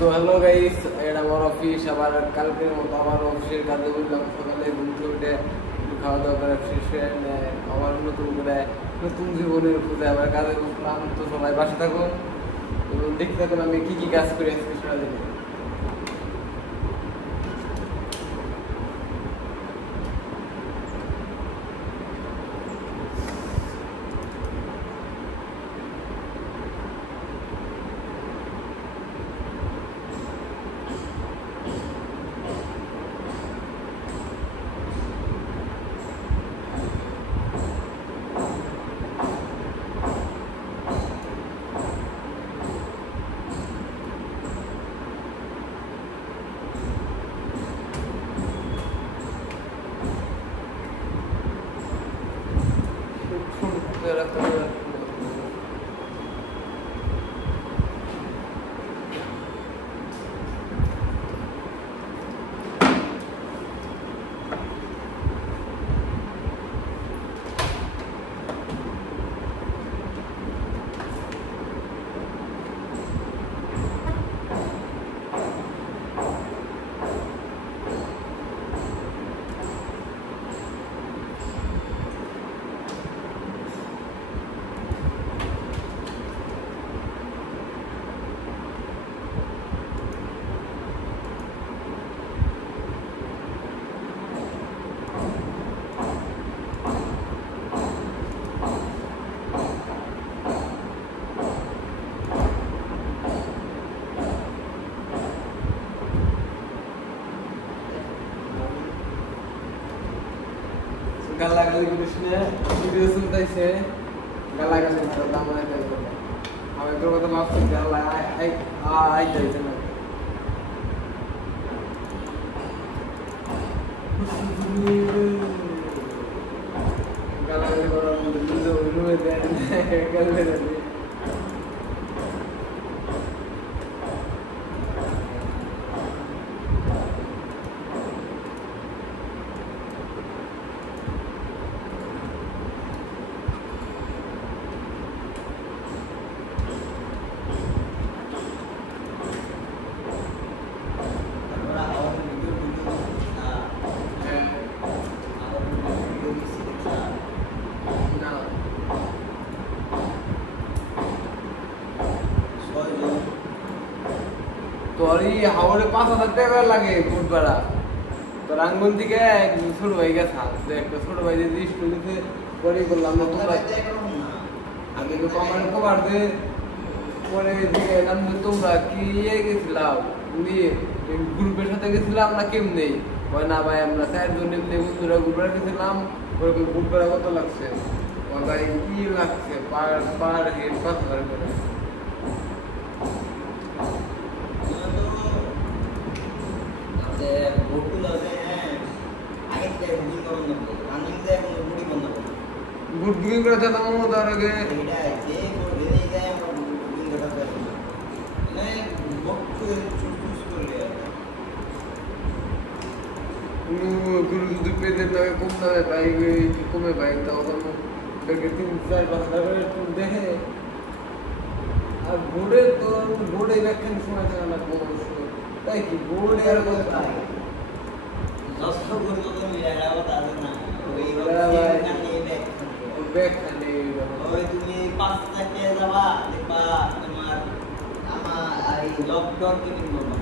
তো hello guys, এটা আমার অফিস। আবার কালকের মতো আমার অফিসের কাজে বললাম, সকালে ঘুম থেকে উঠে খাওয়া দাওয়া করে ফ্রেশ হয়ে আবার নতুন করে নতুন জীবনের খুঁজে আবার কাজে উঠলাম। তো সবাই বাসা থাকুন এবং দেখতে থাকুন আমি কি কি কাজ করি আজকে সারাদিন। গালাগালি করিস না, ভিডিও চলতেছে। গালাগালি করে দাম আইতে হবে। আমি তোর কথা মাফ করতে আল্লাহ আইতে না। গালাগালি করার মধ্যে নিজে রুমে দেন গালাগালি। তোর এই হাওড়ে 5,000 টাকা লাগে ফুট ভাড়া। তো রাঙ্গুন থেকে ছোট ভাই গেছে, একটা ছোট ভাই যে স্টুডিওতে পরে করলাম না তোমরা আগে তো কমার কমার দে পরে দিয়ে এলাম যে তোমরা কি গেছিলাম গ্রুপের সাথে গেছিলাম না কেমনি হয় না ভাই, আমরা 4 জন এমনি বন্ধুরা গ্রুপে গেছিলাম। গ্রুপ ভাড়া কত লাগছে ভাই? কি লাগছে পার হেড 5,000 করে। বুট বুকিং করে যেতাম তার আগে যদি পেতে লাগে কম দামে বাইক কমে বাইক তখন 3-4-5 করে দেখে। আর বোর্ডে তো বোর্ডে ব্যাখ্যান সময় থাকা লাগবে অবশ্যই, তাই কি বোর্ডে আর কোথায় তুমি 5 টাকা যাবা দেখবা তোমার আমার এই লকডাউন কি কিনবো না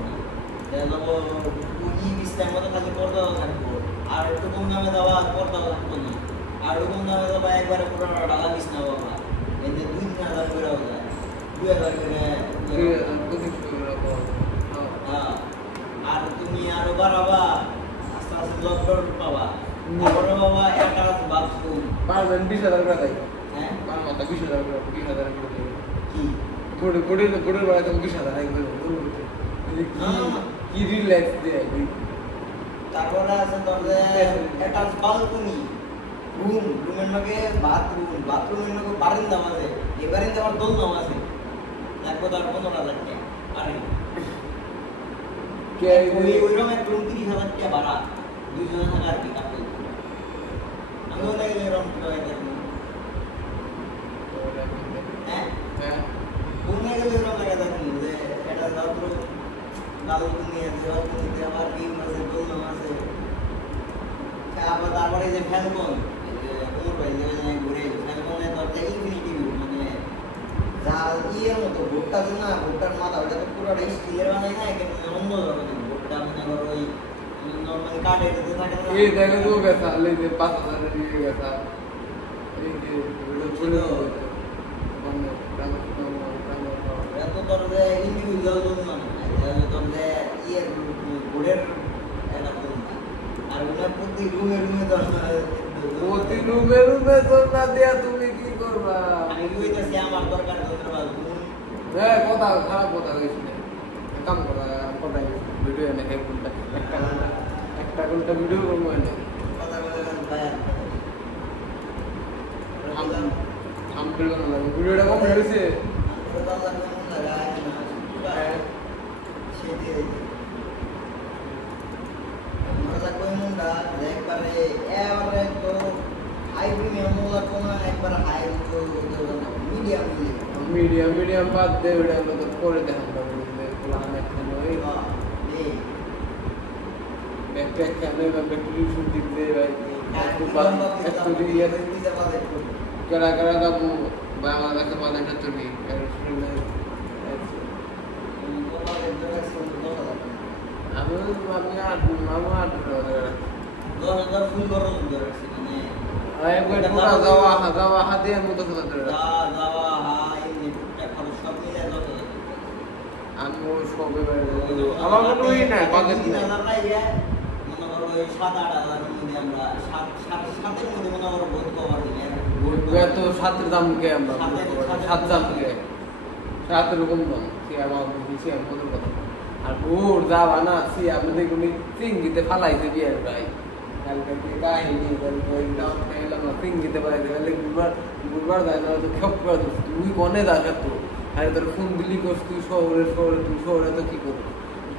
যাবো পুঁজি বিস্তার মতো খালি পড়তে থাকবো। আর একটু কম দামে যাওয়া পড়তে থাকবো না, আর কম দামে যাবা একবারে পুরো টাকা দিস না বাবা, এতে 2,000 করে হয়ে যায়, 2,000 করে। হ্যাঁ, আর তুমি আরো বাড়াবা আস্তে আস্তে লকডাউন পাবা। বড় বাবা একটা বাথরুম পারবেন 20,000 টাকা তাই। হ্যাঁ পার মাথা 20,000 টাকা, 20,000 করে দেবে কি বোর্ডের বেড়া তো 20,000 একবার কি রিল্যাক্স দেয়। তারপরে আছে তোদের একটা বালকনি, রুমের লগে বাথরুমের লগে বারান্দা আছে, এই বারান্দা আবার দোলনা আছে, লাগবে তার 15,000 টাকা। আরে কে ওই রকম এক রুম 30,000 টাকা ভাড়া, 2 জনের থাকা আর কি কাটে। আমিও লাগে এরকম টাকা দেখুন। হ্যাঁ হ্যাঁ কোন গেলে এরকম লাগে দেখুন যে এটা বাথরুম বালুকুনি আছে, বালুকুনিতে আবার বিম আছে, দোলনা আছে। আবার তারপরে যে ফ্যালকন, এই যে মোবাইল যে ঘুরে ফ্যালকনে তো একটা ইনফিনিটি ভিউ মানে যা ইয়ের মতো ভুট্টা আছে না, ভুট্টার মাথা ওটা তো পুরোটা স্টিলের বানাই না, কিন্তু অন্য ধরনের ভুট্টা মনে করো ওই নর্মালি কাঠের যে থাকে না। এই দেখো তো গেছা, এই যে 5000 দিয়ে গেছা। এই যে ভিডিও ছিল মানে এত তোর যে ইন্ডিভিজুয়াল দোলনা না, এটা তোর যে ইয়ের বোর্ডের একটা দোলনা। আর ওটা প্রতি রুমে রুমে দোলনা। প্রতি রুমে রুমে দোলনা দিয়া তুমি কি করবা? আমি কইতাছি আমার দরকার দোলনা হ্যাঁ, কথা খারাপ কথা কইছ না। কাম করা কথা ভিডিও এনে এক ঘন্টা একটা ঘন্টা ভিডিও করবো এনে। কথা বলে ভাই হাম পেলো না লাগে ভিডিওটা কমপ্লিট হয়েছে। মিডিয়াম মিডিয়াম বাদ দে ওটা তো করে দেখান পাবে প্লান এখন ওই ব্যাকপ্যাক কেন বা ব্যাকটেরিয়া দিক দে ভাই একটু দিয়ে করা করা দাম বাংলাদেশে বাজারটা চলি আমি ফুল করো একবার পুরা যাওয়া যাওয়া হাতে মতো কথা যাওয়া এমনি এখন সব মিলে যত আমি সবে আমার মনে হয় না বাজেট না মনে করো 7-8 হাজারের মধ্যে আমরা 7-7 মধ্যে মনে করো বহুত কভার দিই তো 7 দাম কে আমরা 7 দাম কে 7 রকম দাম সে আমার বেশি আমি কত কথা আর ওর যাওয়া না সে আমাদের কোন সিঙ্গিতে ফালাইছে বিয়ার ভাই কালকে কাহিনী ওই দাম খাইলাম না সিঙ্গিতে ফালাইছে তাহলে গুরবার যায় না তো খেপ করে তুই কোনে দেখা তো আরে তোর ফোন দিলি করছ তুই শহরে তুই শহরে তো কি করবি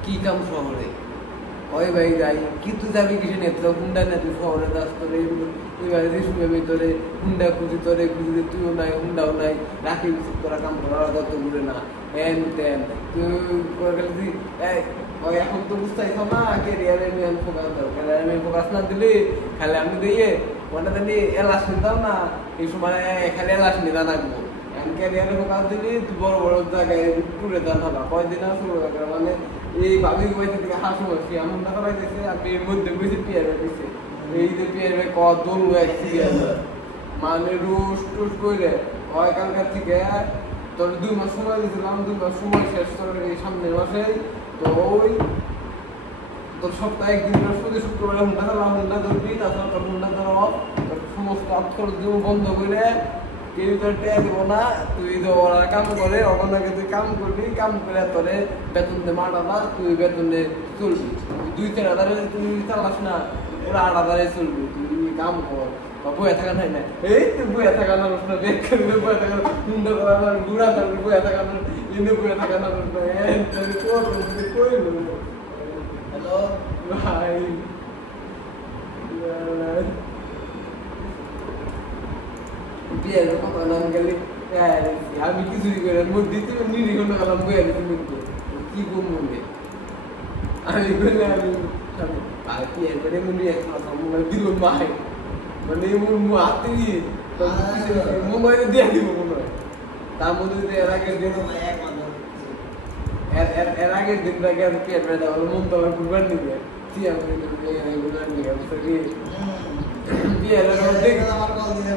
কি কাম শহরে ওই ভাই যাই কি তুই যাবি কিছু নেই তো হুন্ডা না তুই শহরে যাস তোরে এবারে যে শুনে ভিতরে হুন্ডা খুঁজি তোরে খুঁজি তুইও নাই হুন্ডাও নাই রাখি তোরা কাম করার তো ঘুরে না হ্যান তেন তুই ওই এখন তো বুঝতেছ না ক্যারিয়ারে মেন ফোকাস দাও ক্যারিয়ারে মেন ফোকাস না দিলে খালি আমি দিয়ে ওটা জানি এলাস নিতাম না এই সময় খালি এলাস নিতে লাগবো ক্যারিয়ারে ফোকাস দিলে বড় বড় জায়গায় ঘুরে দেন হবা কয়দিন শুরু করে মানে এই ভাবি বইতে থেকে হাসু হচ্ছে এমন না করা গেছে আমি এর মধ্যে বুঝি পিয়ারে দিছে এই যে পিয়ারে কত দোল হয়েছে মানে রোজ টোস করে হয় কালকার থেকে তোর 2 মাস সময় দিয়েছিলাম 2 মাস সময় শেষ করে এই সামনের মাসে তো ওই তোর সপ্তাহে একদিন বৃহস্পতি শুক্রবার হুন্ডা ধরবি তাছাড়া তোর হুন্ডা ধর সমস্ত অক্ষর বন্ধ করে কেউ তোর টেয়া দিব না তুই তো ওরা কাম করে ওখানে তুই কাম করবি কাম করে তোরে বেতন দে মাটাবা তুই বেতন দে চলবি 2-4 হাজারে তুই চালাস না ওরা 8 হাজারে চলবি তুই কাম কর বইয়া থাকা নাই না এই তুই বইয়া থাকা না প্রশ্ন দেখ করে বইয়া থাকা হুন্ডা করা না গুড়া থাকা বইয়া থাকা না ইন্দু বইয়া থাকা না প্রশ্ন তুই কই হ্যালো ভাই বিয়ের কথা নাম গেলে আমি কিছুই করে মধ্যে তুমি নিরীহ গেলাম বইয়ের কি করবো আমি বললে আমি আর কি এরপরে মনে একটা দিল মাই মানে হাতে মোবাইলে দিয়ে দিব মনে হয় তার মধ্যে এর আগের দিন এর আগের দিন থেকে আর পেট বেড়া হলো মন তো আমার ঘুরবার নিবে কি আমি ঘুরবার নিবে বিয়ের দেখে আমার কল দিতে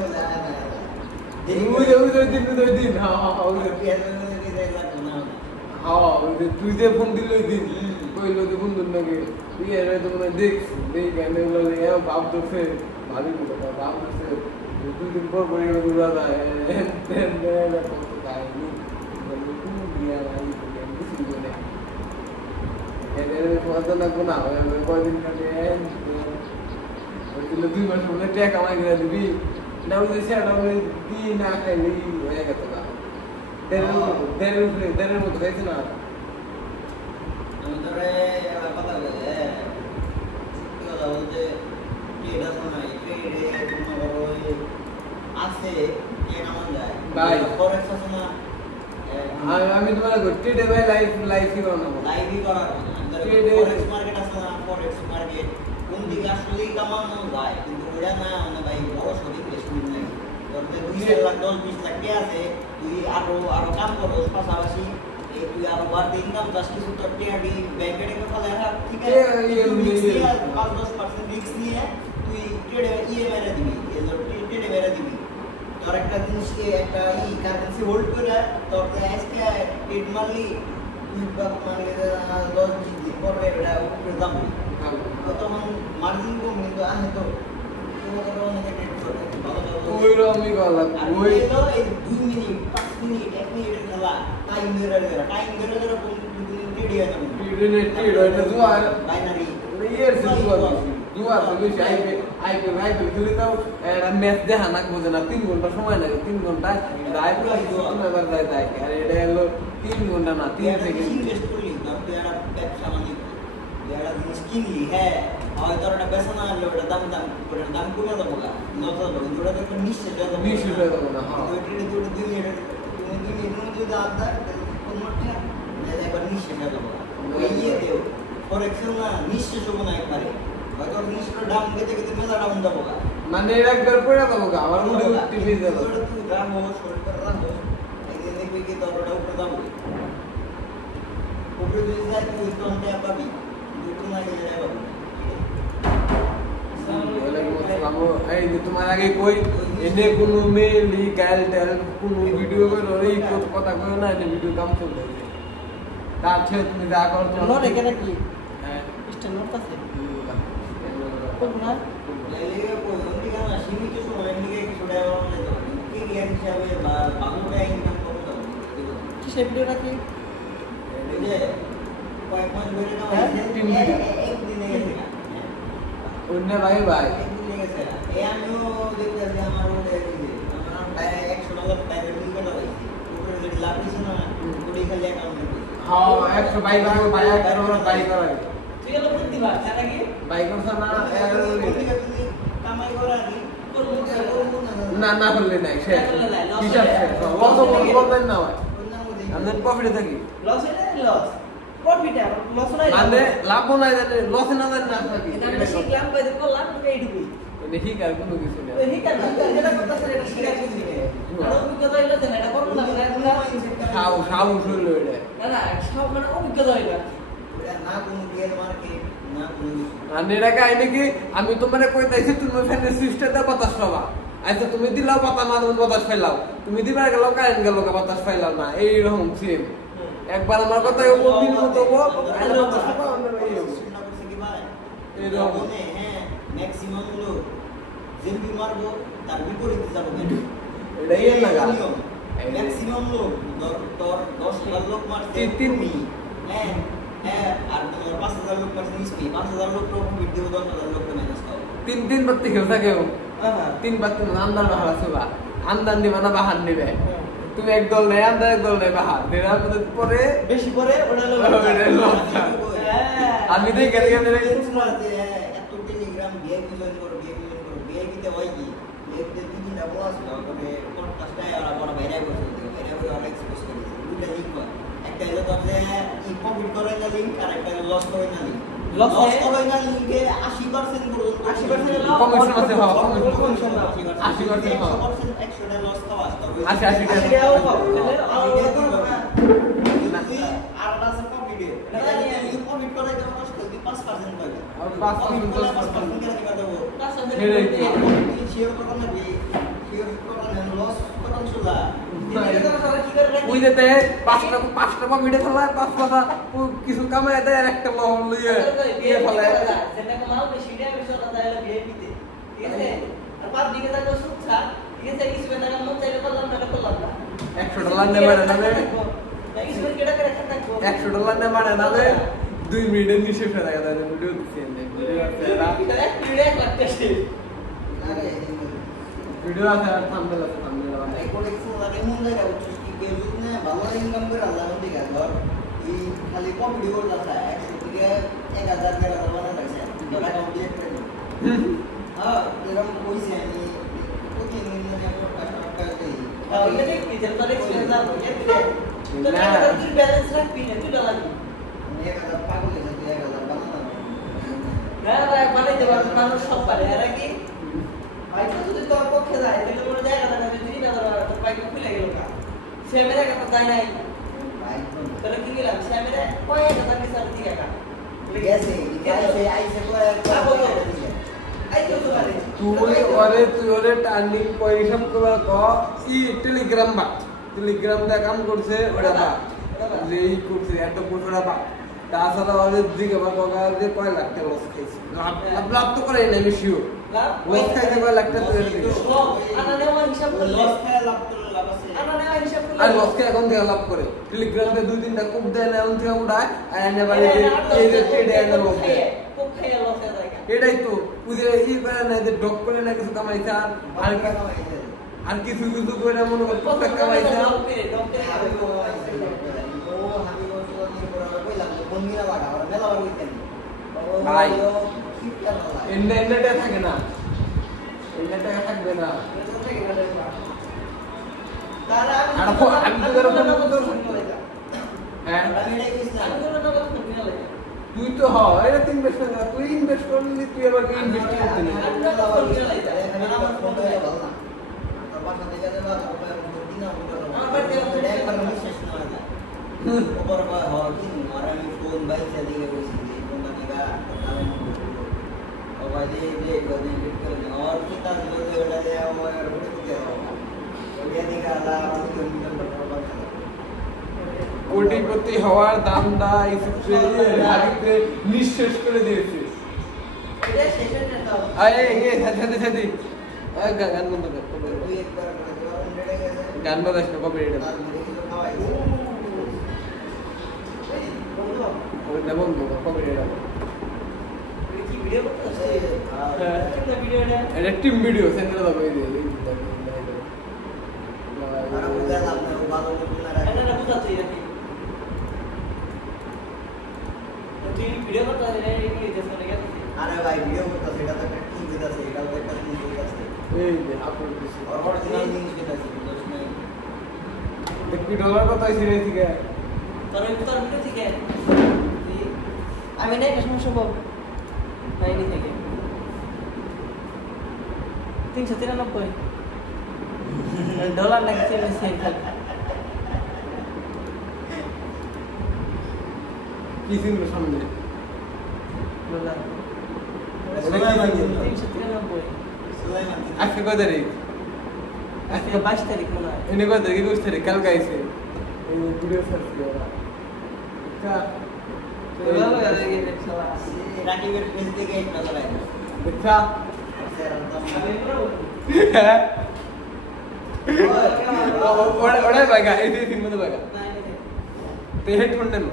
বলে দিন তুই যে ফোন দিল ওই দিন কইল যে বন্ধুর নাকি বিয়ের তো মনে দেখছি দেখে ভাব ধরছে ভাবি ভাব ধরছে 2 দিন পর পরে ঘুরা যায় লাগবো না কয়দিন কাটে 2 মাস বলে টাকা কামাই করে দিবি না ওই যে সেটা দিই না খাইলেই হয়ে গেছে না দেড়ের মতো খাইছি না আমি ধরে কথা বলে কথা বলতে এটা শোনাই আছে কে নামান যায় ভাই ফরেক্স আছে না আমি তোমার ট্রেডে ভাই লাইভই বানাবো লাইভই করার Trade- ফরেক্স মার্কেট আছে না, ফরেক্স মার্কেট কোন দিকে আসলেই কামানো যায়, কিন্তু ওটা না মানে ভাই বড় সব ইনভেস্টমেন্ট লাগে। ধরতে 2 লাখ 10-20 লাখ টাকা আছে, তুই আরো কাম করো পাশাপাশি, তুই আরো বাড়তি ইনকাম চাস কিছু, তোর টাকা দি ব্যাংকে রেখে ফেলে রাখ, ঠিক আছে? 5-10% রিস্ক নিয়ে তুই ট্রেডে মেরে দিবি, ট্রেডে মেরে দিবি। তোর একটা জিনিসকে একটা কারেন্সি হোল্ড করে তোর আজকে ট্রেড মারলি, তুই মারলি 10-20 দিন পরে এটা উপরে দাম তো তখন মার্জিন কম, কিন্তু আমি তো অনেকে ট্রেড করে ওই রকমই গলা ওই 2 মিনিট 5 মিনিট 1 মিনিটের খেলা, টাইম ধরে কোন ট্রেড হয় না, ট্রেড হইতে জুয়ার বাইনারি ইয়ের জুয়ার তো বেশি আইপি তুলে দাও একটা ম্যাচ দেখা না বোঝে না 3 ঘন্টা সময় লাগে, 3 ঘন্টা আইপি তুমি এবার যাই তাই আর এটা হলো 3 ঘন্টা না 3 সেকেন্ড ইনভেস্ট করলি, ধর তুই একটা ব্যবসা বাণিজ্য একটা জিনিস কিনলি, হ্যাঁ হয়তো একটা বেচা না হলে ওটা দাম কমে যাবো না, নতুন কিন্তু ওটা তো একটা নিশ্চিত হয়ে যাবো, নিশ্চিত হয়ে যাবো না, হ্যাঁ। কিন্তু ওটা 2 মিনিট তুমি 2 মিনিট যদি আধা কোন মাঠে একবার নিশ্চিত হয়ে যাবো ওই দেও ফরেক্সেও না নিশ্চিত হবো না একবারে, হয়তো জিনিসটার দাম গেতে মেলা ডাউন যাবো না, মানে একবার পড়ে যাবো গা আমার মুড়ে উঠতে ফিরে যাবো ওটা তুই রাখো শরীরটা রাখো, একদিন দেখবি কি তোর ওটা উপরে যাবো, উপরে যদি যায় তুই তখন টাকা পাবি, দুটো না গেলে টাকা পাবি। এই যে তোমার আগে কই এনে কোনো মেলি গাইল টেল কোনো ভিডিও করো এই কথা কই না এনে ভিডিও কাম চলবে তার ছেলে তুমি যা করো নোট এখানে কি হ্যাঁ স্ট্যান্ড নোট আছে কোন না লেলে কই ওন্দি গানা সীমিত সময় নিয়ে কিছু টাকা বানানো যেত, কি জ্ঞান হিসাবে বা বাবুটা ইনকাম করতে হবে, কি সেই ভিডিওটা কি এই যে কয়েক মাস ধরে না একদিনে গেছে না, অন্য ভাই ভাই একদিনে গেছে না, এই আমিও দেখতে যে আমার ওটা আমার ডাইরেক্ট $100 ডাইরেক্ট নিয়ে গেল, উপরে যে লাভ দিছে না ওই খালি অ্যাকাউন্টে হ্যাঁ 100 ভাই ভাই ভাই করো ভাই করো তুই এলো বুদ্ধি বা সেটা কি ভাই করছ না কামাই করা কি না না করলে নাই সে হিসাব লস বলবেন না ভাই আমরা প্রফিটে থাকি লস এটা লস প্রফিট আর লস নাই মানে লাভ নাই জানে লস না জানে না থাকি এটা আমরা শিখলাম বাইরে করলাম এইটুকুই দেখি কার কোনো কিছু না এই কাজ যেটা করতেছ এটা শিখা কিছু নেই আর অভিজ্ঞতা হইলো যে এটা করব না সাহস হইলো এটা না না সব মানে অভিজ্ঞতা হইলো না কোনো বিয়ের মার্কেট না কোনো কিছু আর এটাকে আইনে কি আমি তোমারে কইতাইছি তুমি ফ্যানের সুইচটা বাতাস পাবা, আচ্ছা তুমি দিলাও পাতা মারুন বাতাস ফাইলাও, তুমি দিবার গেল কারেন্ট গেল বাতাস ফাইলাও না, এইরকম সেম একবার আমার কথা ও দিন মতো ও আইলো বাতাস পাবা আমরা এই হবো চিন্তা করছে কি ভাই এরকম হ্যাঁ ম্যাক্সিমাম লোক যেমনি মারবো তার বিপরীতে যাবো কেন এটাই এর লাগা ম্যাক্সিমাম লোক তোর 10,000 লোক মারতে তিন হ্যাঁ হ্যাঁ আর তোমার 5,000 লোক মারতে নিশ্চয়ই 5,000 লোক প্রফিট দেবো 10,000 লোক ম্যানেজ করো তিন বাত্তি খেউ থাকেও হ্যাঁ 3 বাত্তি আন্দার বাহার আছে বা আন্দার নিবা না বাহার নিবে তুমি এক দল নেই আন্দার এক দল নেই বাহার দেড়ার মধ্যে পরে বেশি করে ওটা হলো আমি দেখে দেখে এত টেলিগ্রাম ভিআইপি জয়েন করো ভিআইপিতে হয় কি ভিআইপিতে দুদিনটা বস তারপরে পডকাস্টটায় ওরা বড় বাইরে বসে ওরা এক্সপোজ করে দুইটা লিঙ্ক একটা হলো তবে ই প্রফিট করে না লিঙ্ক আর একটা লস করে না লিঙ্ক লস করে না লিঙ্কে 80% পর্যন্ত 80% কমিশন আছে হ্যাঁ কমিশন 80% 100 লস খাওয়া তবে 80 এটাও পাবো আর লাসে প্রফিট এটা নিয়ে আমি প্রফিট করে দেব কষ্ট দি 5% পাবে আর 5% 5% কেন দিবা দেব শেয়ার করতে না শেয়ার করতে না লস করতে চলা ওই যেতে পাঁচটা কমিটে ফেলায় 5 কথা কিছু কামায় দেয় আর একটা লহর লইয়ে দিয়ে ফেলায় যেটা মাল বেশি দেয় বেশি ওটা দেয় ভিআইপিতে ঠিক আছে আর পাবলিকে থাকো সুচ্ছা ঠিক আছে কিছু টাকা মন চাইলে করলাম না করলাম না $100 নে মারে নালে কিছু কেটে করে রাখতে থাকবো $100 নে মারে নালে 2 মিনিটের নিচে ফেলা গেল ভিডিও দিছেন ভিডিও আছে আর থাম্বনেল আছে থাম্বনেল এই কোলেকশন লাগে মন জায়গা উচ্চ কি কেউ না ভালো ইনকাম করে আল্লাহ দিকে ধর এই খালি প্রফিট করতে আছে 100 থেকে 1000 টাকা বানানো লাগছে টাকা কমপ্লিট করে হ্যাঁ এরকম কইছে আমি প্রতিদিন মানে টাকা দেই তাহলে দেখবি যে তোর এক্সপেরিয়েন্স আছে তো তুই ব্যালেন্স রাখবি না তুই লাগবি 1000 পাগল হয়েছে তুই 1000 বানানা না ভাই বানাইতে পারবে মানুষ সব পারে এরা কি ভাই তো যদি তোর পক্ষে যায় তাহলে মনে যায় না যে 3000 তোর বাইক খুলে গেল কা সে মেরে কথা যায় নাই ভাই তোর কি গেলাম সে মেরে কয় কথা কি সার দিকে কা গেছে আইছে পরে আই তো পারে তুই ওরে টার্নিং পজিশন করে ক ই টেলিগ্রাম বা টেলিগ্রাম দা কাম করছে ওটা বা যে ই করছে এত কোটা বা তাছাড়া ওদের দিকে বা কগা যে কয় লাখ টাকা লস খাইছে লাভ তো করে না আমি শিওর লস খাইতে কয় লাখ টাকা তুলে দিবে আনা নেওয়া হিসাব করলে লস খায় লাভ করলে লাভ আছে আনা নেওয়া হিসাব করলে আর লস খাই এখন থেকে লাভ করে টেলিগ্রামে 2-3টা কোপ দেয় না এখন থেকে উঠায় আর এনে বাড়ি এই যে ট্রেডে এনে লস দেয় পক্ষে লস হয়ে যায় এটাই তো বুঝে ই করে না যে ডক করে না কিছু কামাইছে আর কিছু কিছু করে মনে করে কত কামাইছে ভাই এন্ডটা থাকে না এন্ডটা থাকবে না আমি তো ধরো হ্যাঁ তুই তো হ এটা তুই ইনভেস্ট কর না তুই ইনভেস্ট করলি তুই আবার কি ইনভেস্ট করতে না কোটিপতি হওয়ার দামটা ইসুকে নিঃশেষ করে দিয়েছে সাথে গান বন্ধ কর গান বাজাস না কবে এটা ওটা বন্ধ কবে এটা এটা টিম ভিডিও সেন্টারে দাও এই ভিডিও করতে আরে ভাই ভিডিও করতে সেটা তো একটা টিম দিতেছে এটা তো একটা টিম দিতেছে এই যে আপলোড দিছি অরিজিনাল জিনিস দিতেছে দোষ নাই দেখি ডলার কত আইছে রে ঠিক আছে তোর ভিডিও ঠিক আছে আমি নাই কসমো সম্ভব নাই নি থেকে 393 ডলার লাগছে সেন্ট থাকে কি সিনগুলো সামনে ডলার সুলাইমান 393 আজকে কত তারিখ আজকে 22 তারিখ মনে হয় এনে কত তারিখ 21 তারিখ কালকে আইছে এই ভিডিও সার্চ করা আচ্ছা রাকিবের পেজ থেকে একটা চালাই আচ্ছা ওড়াই বাগা এই দিন মধ্যে বাগা তে হেডফোন নেন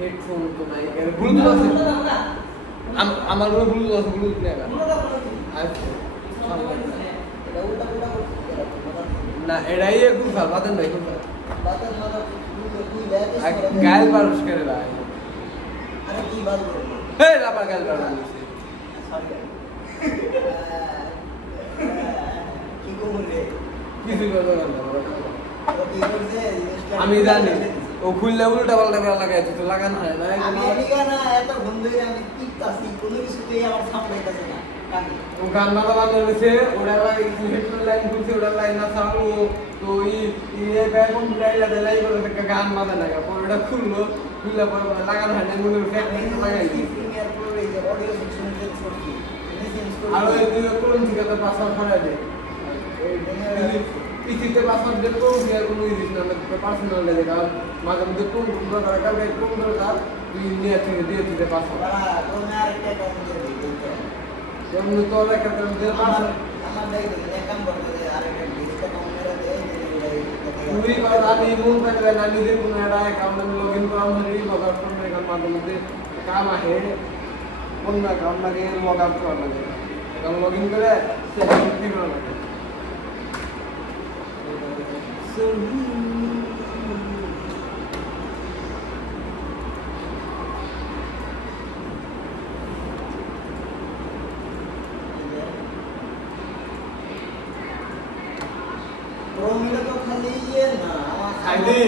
হেডফোন তো নাই ব্লুটুথ আছে আমার ব্লুটুথ আছে ব্লুটুথ নেই আচ্ছা এটা উল্টা উল্টা না এটাই একটু ভাল বাতেন ভাই কোন বাতাস মাথা তুই লেতে গাল বারুস করে ভাই আরে কি বাল করে হে রাবা গাল বারুস কি কোমরে কিছু কথা বলবো ও কি করছে আমি জানি ও খুললে উল্টা পাল্টা করে লাগাইছে তো লাগানো হয় না আমি এদিকে না এত বন্ধুরে আমি টিপতাছি কোনো কিছুতেই আমার সামলাইতাছে না কাকে ও গান বাজা বাজা হয়েছে ওরা হেডফোন লাইন খুলছে ওটা লাইন না চালু তো এই ব্যাকগ্রাউন্ড লাইলা দেলাই করে একটা গান বাজা লাগা পরে ওটা খুললো খুললে পরে লাগানো হয় না মনে হচ্ছে একটা লাগাই প্রিমিয়ার প্রো এই যে অডিও সেকশনে যে করছি আর ওই দুই কোন থেকে তো পাসওয়ার্ড করে দে পিছিতে পাসওয়ার্ড দিয়ে কোন দিয়ে কোনো জিনিস না পার্সোনাল লাগে কারণ মাঝে মধ্যে কোন দরকার কালকে কোন দরকার তুই নিয়ে থেকে দিয়ে দিতে পাসওয়ার্ড তারা তুমি আরেকটা কাজ করে দিতে যেমন তোর একটা দিয়ে পাসওয়ার্ড আমার দেখে এক কাম করতে যে আরেকটা ডিসটা কমেরা দেয় তুই কারণ আমি মন থাকলে না নিজের কোনো একটা অ্যাকাউন্টে লগ ইন করা মানে লগ আউট করার এখান মাধ্যমে কাম আসে অন্য অ্যাকাউন্ট লাগে লগ আউট করা লাগে এখন লগ ইন করে সে কি করা লাগে আইদি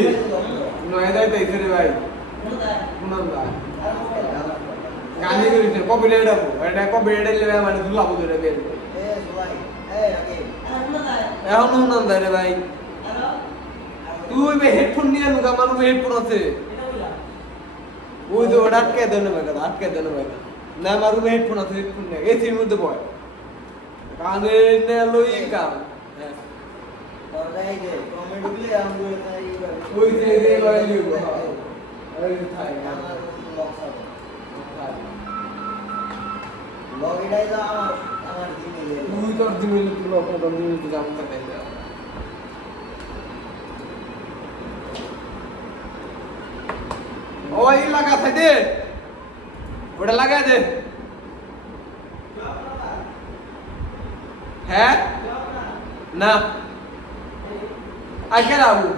নয় দাই তাইছে রে ভাই শুনাম দা গানি করিস কপিরাইট আবো এটা কপিরাইট লেবে মানে দুলাবো ধরে বের এখন শুনাম দা রে ভাই তুই বে হেডফোন নিয়ে লুকা মানুষ হেডফোন আছে ওই যে ওটা আটকে দেন ভাই না আমার রুমে হেডফোন আছে হেডফোন নেই এসির মধ্যে বয় কানে নে লই কাম ওই যে রে লই লিব ওই থাই আমার লগইটাই তো আমার জিমেইলে তুই তোর জিমেইলে তুই লক করে দিবি তুই জাম করতে যা ওই লাগা থাই দে ওটা লাগা দে হ্যাঁ না আগে রাবু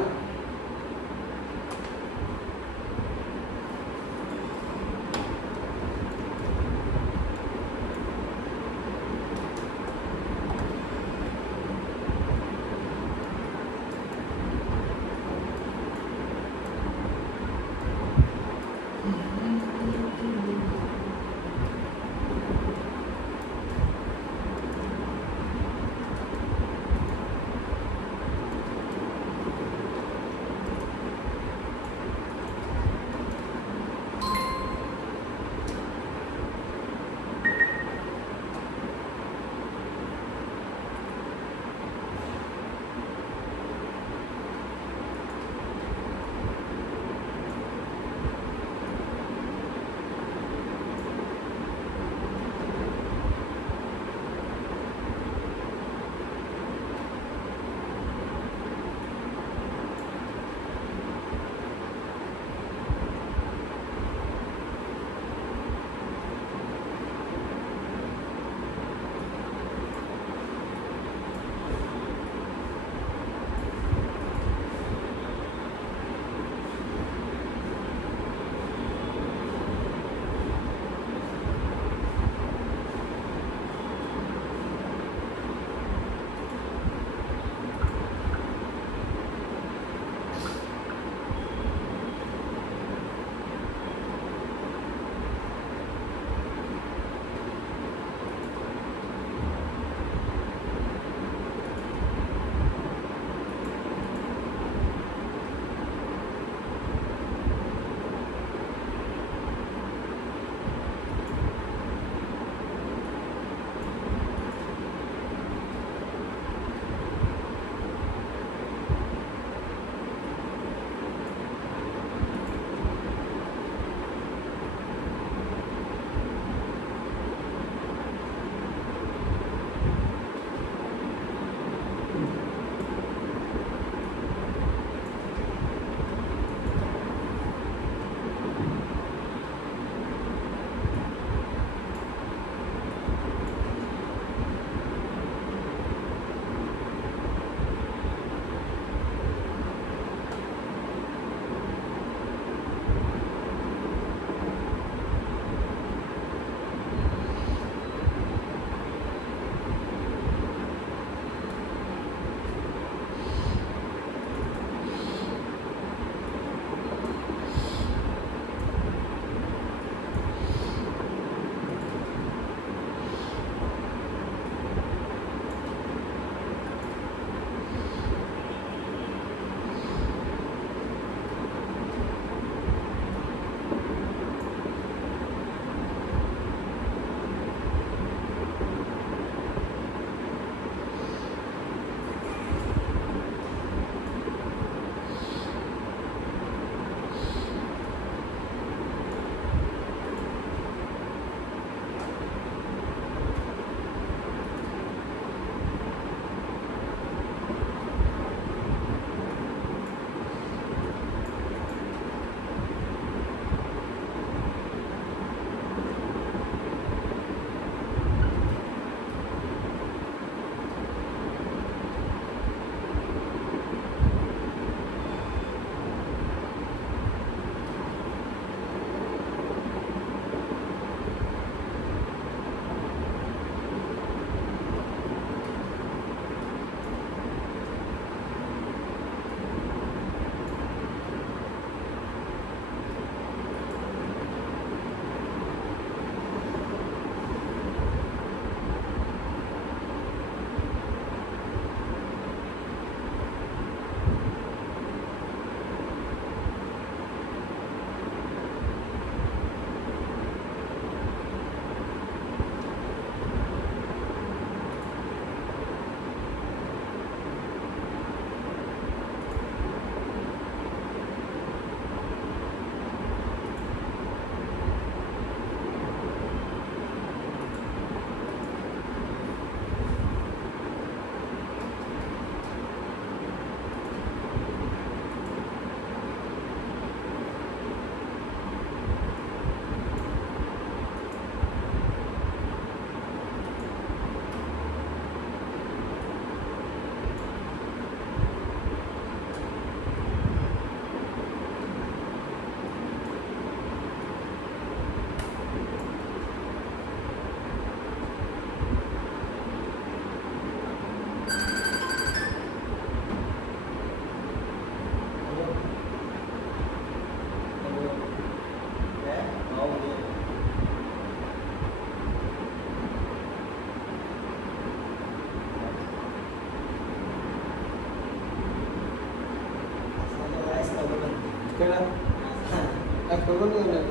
একটা করে নিয়ে নেন।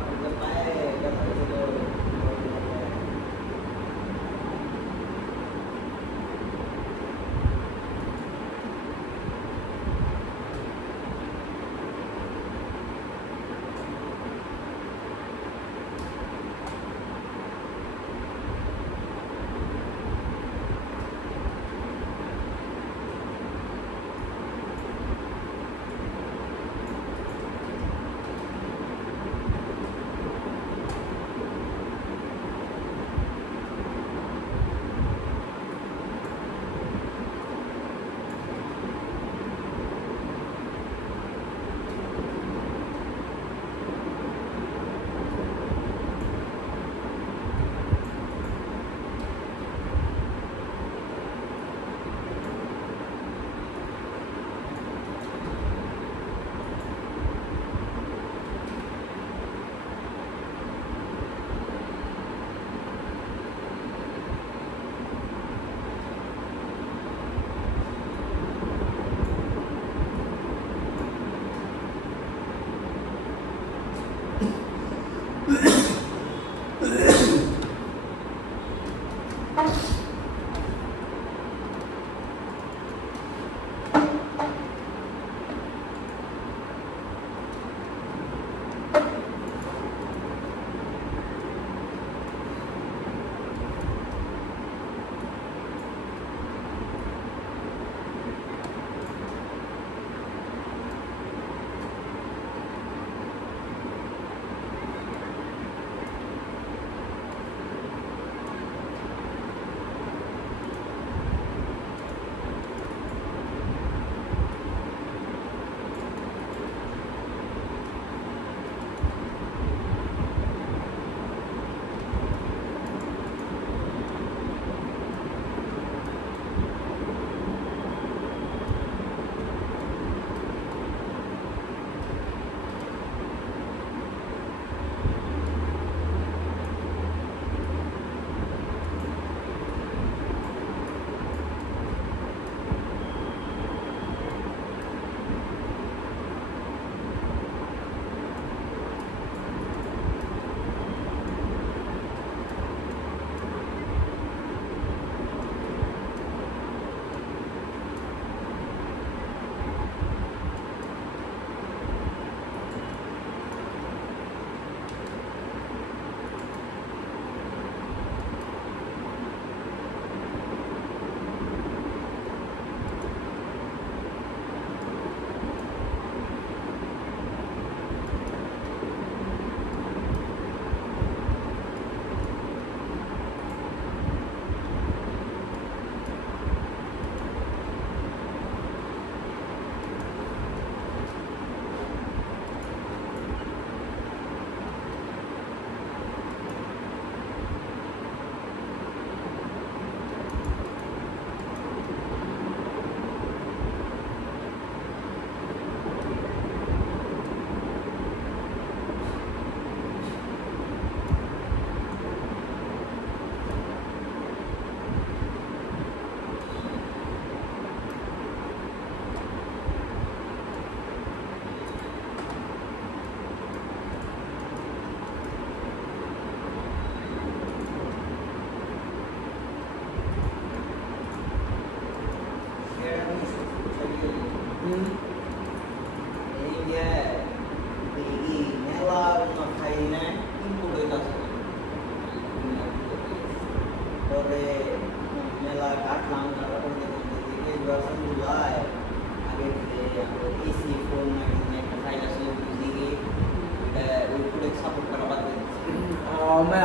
আমাদের পায়ে ব্যথা হয়েছিল।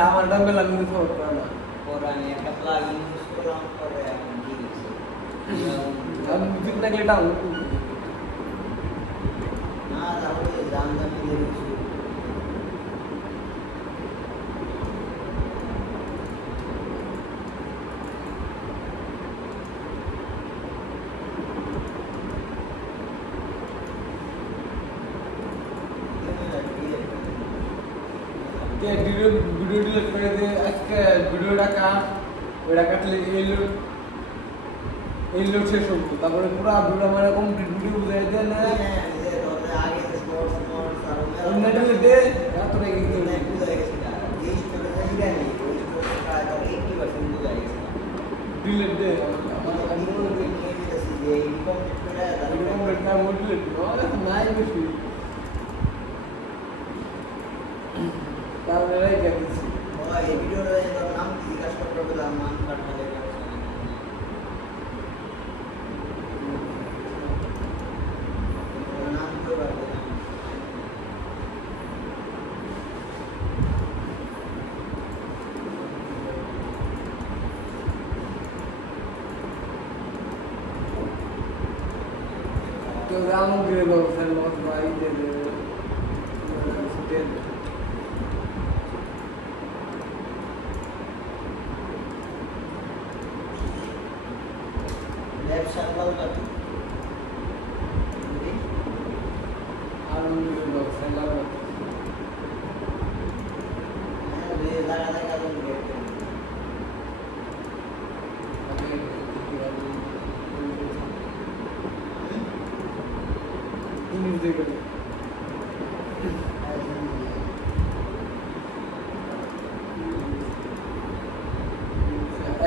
আমার ডাম্বেল আমি সাপোর্ট করে না। পরে আমি একটা প্লাগইন ইউজ করলাম, পরে আমি দিয়ে দিচ্ছি। আমি ঠিক থাকলে ডাউন না তাহলে দাম দাম দিয়ে দিচ্ছি। ভিডিও ডিলিট করে দিয়ে আজকে ভিডিওটা কাট, ওটা কাটলে এলো এই লোড শেষ হবো তারপরে পুরো ভিডিও মানে কমপ্লিট ভিডিও বুঝাই দেন না আগে স্পোর্টস আর নেটে দে এত রেগে গেল নেট বুঝাই গেছে না এই স্টোরে জায়গা নেই ওই স্টোরে প্রায় 80% বুঝাই গেছে ডিলিট দে আমি নিয়ে দিতেছি যে এই কমপ্লিট করে কমপ্লিট না ডিলিট নাই বেশি তাহলে রেগে গেছি ওই এই ভিডিওটা নাম কি জিজ্ঞাসা করতে বললাম নাম কাটতে নাম তো রাখবে না তো রামন গিয়ে গেল স্যার মত ভাই দে দে ব্যবসা বলবা আরো গিয়ে গেল স্যার লাগা ইংলিশ দেখে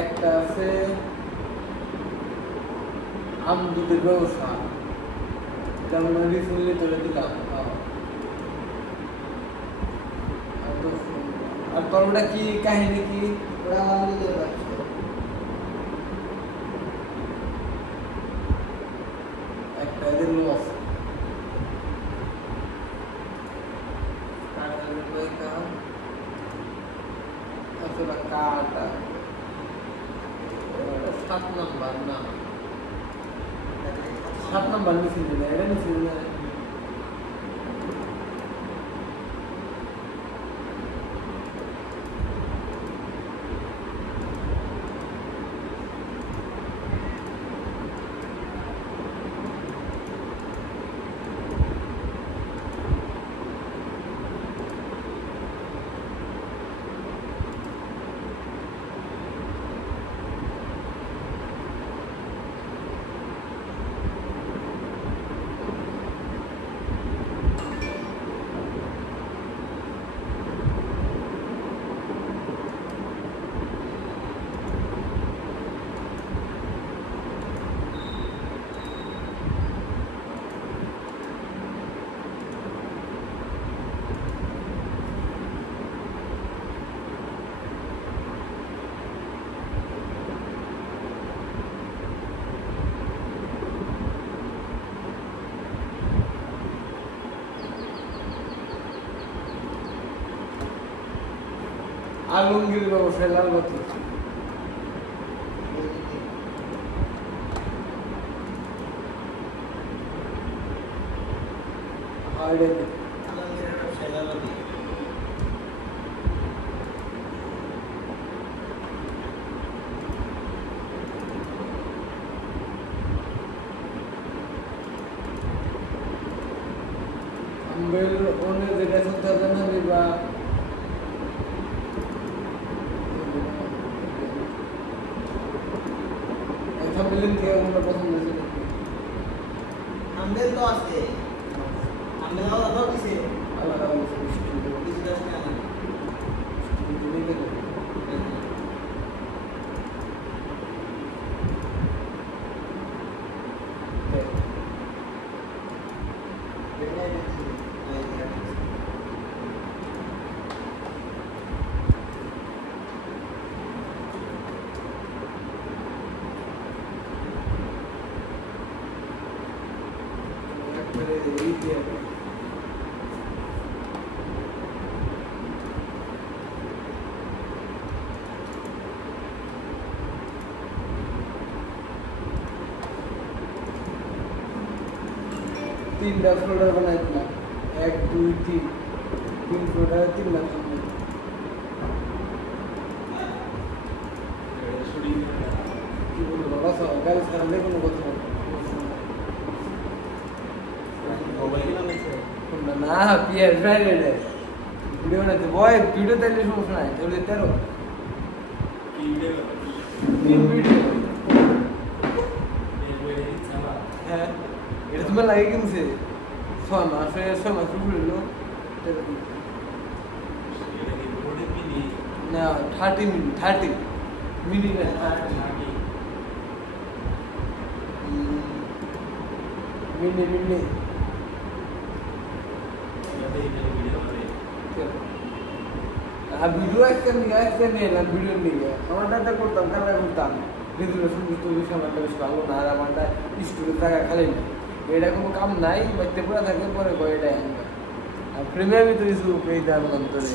একটা আছে আমদুদের ব্যবস্থা যেমন রিসেন্টলি তুলে দিলাম আর তোর ওটা কি কাহিনী কি ওরা আমাদের ব্যবসা একটা এদের লস আসলে কাটা 7 নাম্বার না 7 নাম্বার মিছিল না এটা মিছিল না আলমগীর ব্যবসায় লাল বাতি আমাদের ব্যবসা লাগবে আমাদের অন্য যেটা শুনতে হবে না বা এখন মিলিন থেকে আমরা প্রথম হয়েছিল আমদের তো আছে আমদের আলাদা কিছু আলাদা আলাদা কিছু আছে না तीनटा फोल्डर बनायला 1 2 3 तीन फोल्डर 3 ला কি বলবো বাবা সব গাইস সামনে কোনো কথা না না পিয়ার ফ্রাইডে ভিডিও না তো বয় ভিডিও তাইলে সমস্যা নাই তাহলে 13 তিন ভিডিও হ্যাঁ এটা তোমার লাগে কিনছে 6 মাস 6 মাস উপরে হলো না 30 মিনি না মিনি ভিডিও একটা নিয়ে এলাম ভিডিও নিয়ে আমার দাদা করতাম খেলা করতাম রেজুলেশন রেজুলেশন একটা বেশ ভালো না আর আমারটা স্টুডেন্ট থাকা খালি না এটা কোনো কাম নাই বাড়িতে পড়ে থাকে পরে কয় এটাই আর প্রেমে আমি তো কিছু পেয়ে দেওয়ার অন্তরে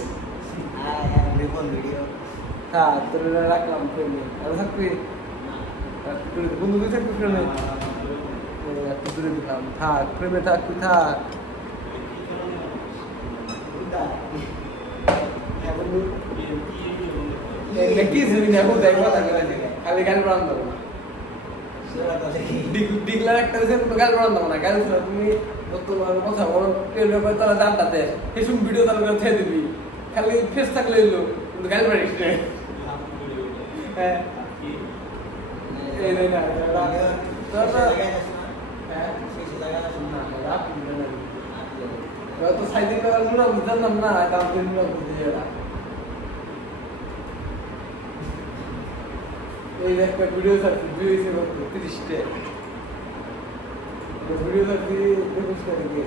হ্যাঁ তোর রাখলাম প্রেমে আর থাকবি বন্ধু তুই থাকবি প্রেমে একটু দূরে দিলাম থাক প্রেমে থাকবি থাক কি শুনি না কোথায় কথা বলে খালি গান পড়ান দেবো না ডিগলার একটা দেশে কোনো গান পড়ান দেবো না গান শুনে তুমি তোমার কথা বলো টেলিগ্রাম করে তারা জানটাতে এসব ভিডিও তার করে ছেড়ে দিবি খালি ফেস থাকলে এলো কিন্তু গান পড়িস না হ্যাঁ এই না তো সাইদিন না বুঝতাম না কাম করে বুঝে এই একটা ভিডিও সার্চ ভিডিও হিসেবে 30টা ভিডিও সার্চ 25টা থেকে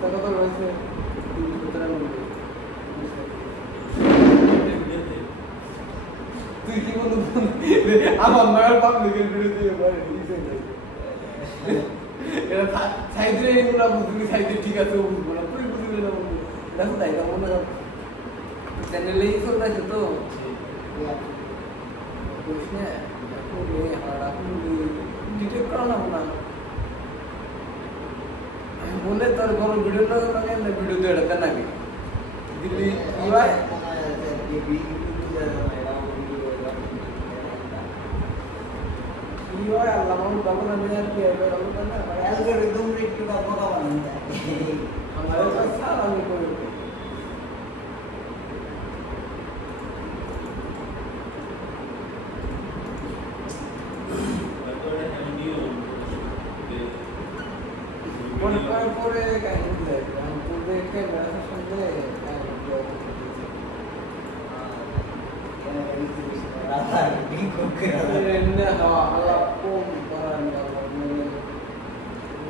কথা বলছে তুই কি বলবো আমার নয় পাবলিকের ভিডিও দিয়ে বলে এটা সাইডে এগুলো বুঝবি সাইডে ঠিক আছে বুঝবো না তুই বুঝবি না দেখো তাই না মনে হয় চ্যানেলেই চলতে আছে তো ডিটেক্ট করা না বলে তোর কোনো ভিডিও না ভিডিও দিয়ে এটা নাকি দিল্লি আল্লাহ মানুষ বাবু না মেয়ে আর কি অ্যালগরিদম একটু কথা বলেন আমার সারা আমি করে পরে কাহিনী দেয় পরে ক্যামেরার সঙ্গে হাওয়া কম করার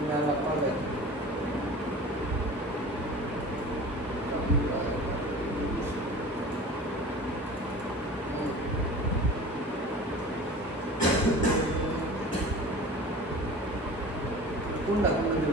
মেলা পাবে কোনটা দিল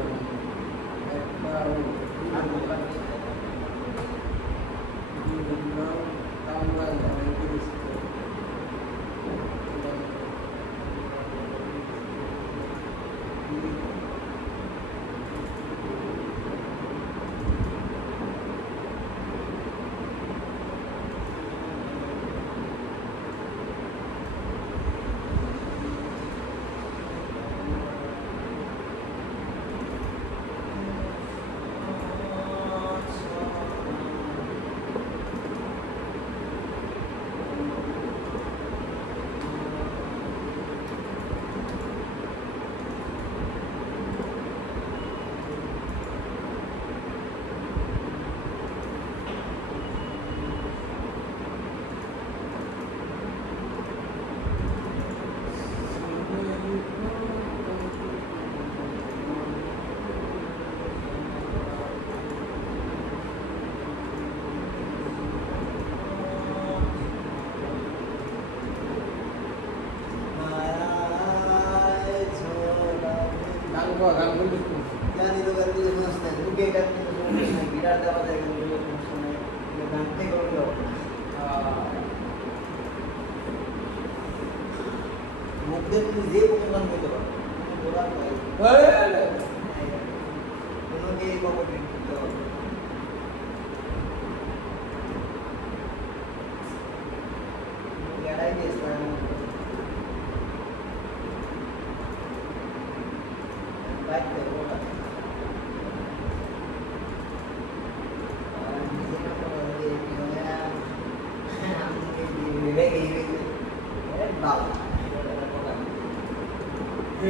আরে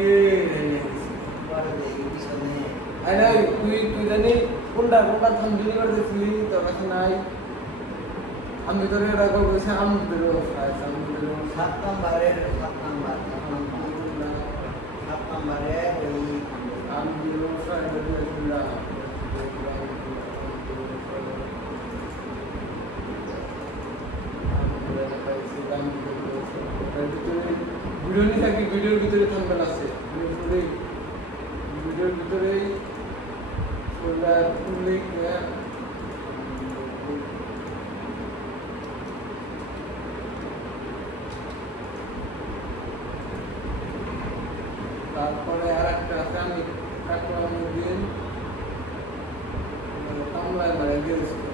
তুই জানি কোনটা থামজুলি করতেছিলি তোর কাছে নাই আমি তোর রাখবো বসে আমদের ব্যবস্থা আছে আমদের 7 নম্বরে ওই আমদের ব্যবস্থা এটা দিয়েছিলা ভিডিও নিয়ে থাকি ভিডিওর ভিতরে থাম্বনেল আছে ভিডিওর ভিতরেই ফোল্ডার উল্লেখ তারপরে আর একটা আছে আমি কাটলাম দিন কামলায় মারা গিয়েছিল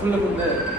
full of there.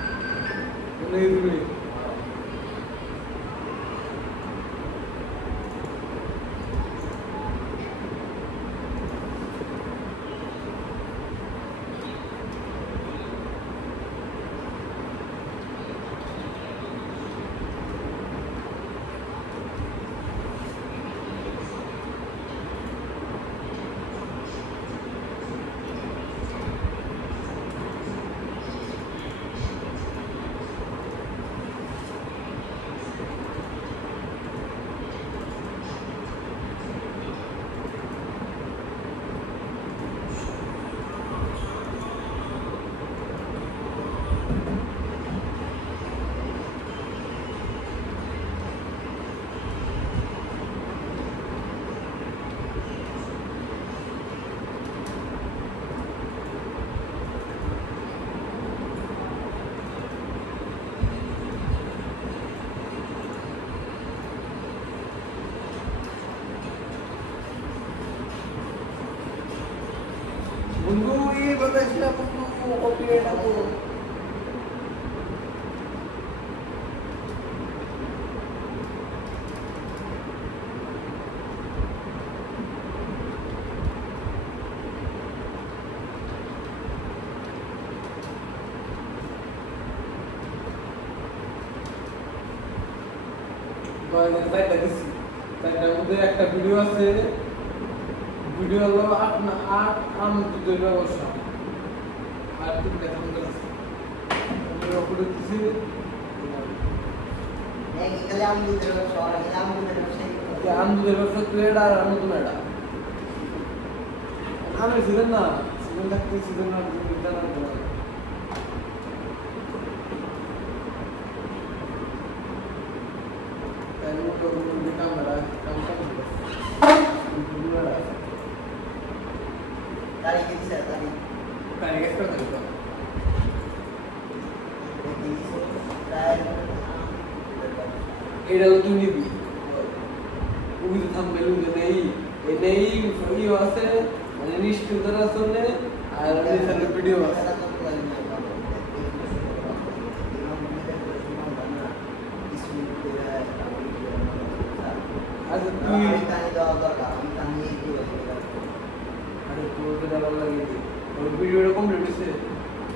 Bunggu ini batasnya bunggu kopi enak tuh. তার মধ্যে একটা ভিডিও আছে ভিডিও হলো আট আমদের ব্যবসা আর তুমি দেখান আছে আমি উপরে দিছি এখানে আমদের ব্যবসা আর আমদের ব্যবসা আমদের ব্যবসা ট্রেড আর নতুন এটা আমি ছিলেন না সিজন থাকতে সিজন না বিদ্যা না এটা তুই নিবি ওই থাম্বেল নেই নেই ইও আছে মানে নিশ্চিততার আছে আর নিসার ভিডিও আছে তুই আমি টানি দেওয়া দরকার আমি টানি একটু আরে তোর তো ভালো লাগে ওর ভিডিওটা কমপ্লিট হয়েছে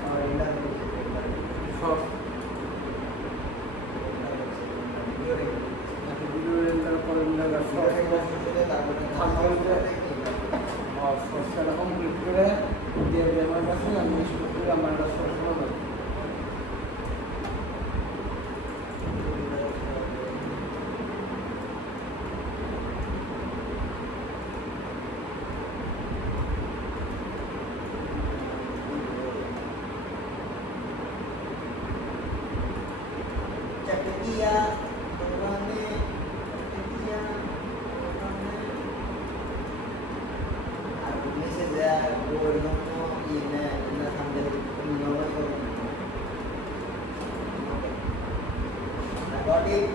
আর এটা সব ভিডিও রেন্ডার করে লাগা সব সবটা কমপ্লিট করে দিয়ে দিয়ে আমার কাছে আমি শুরু করে আমার কাছে সব Got it?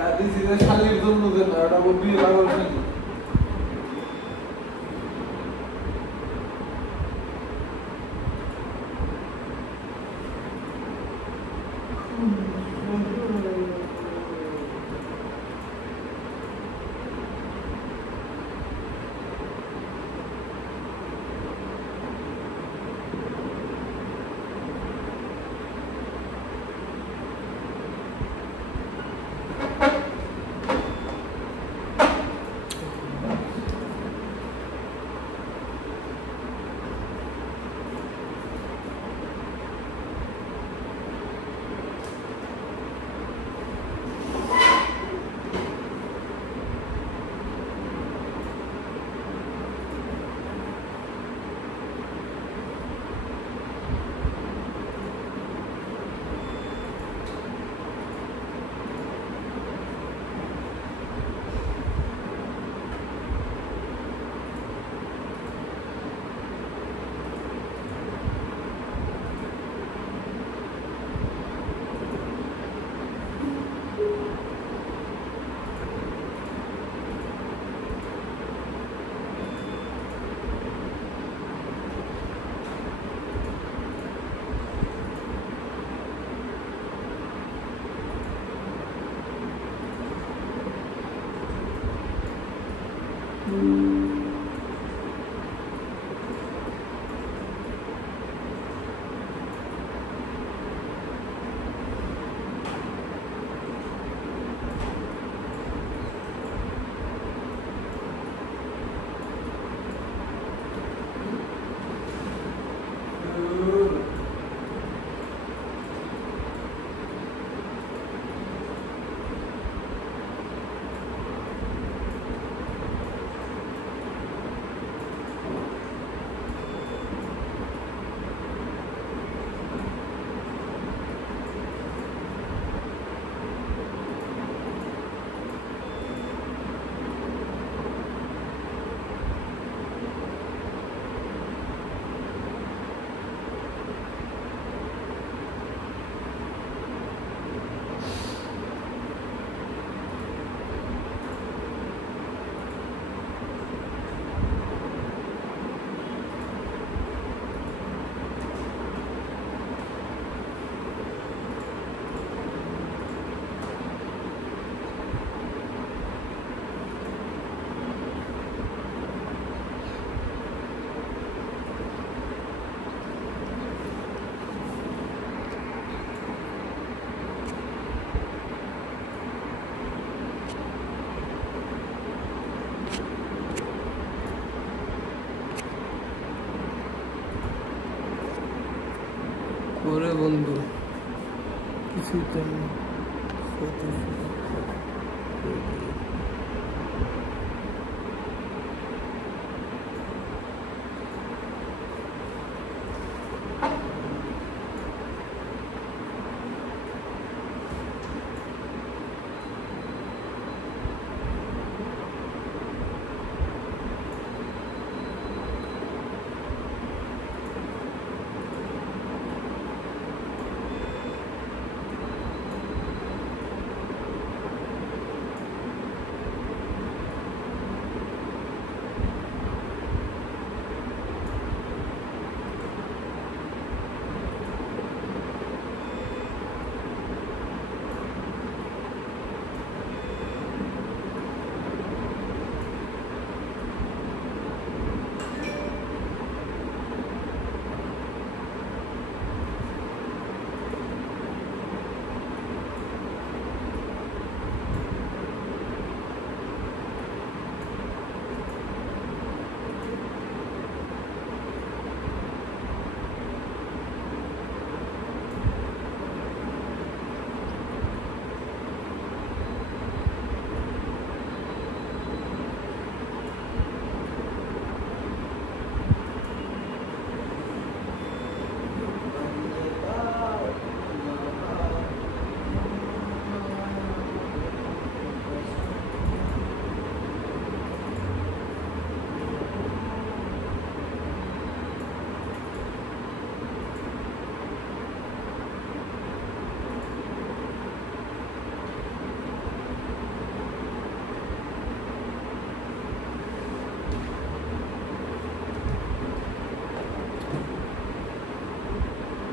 এটা দিছি যে শালির জন্য যে না ওটা বিয়ে পাগল শালি ওরে বন্ধু কিছুই তো না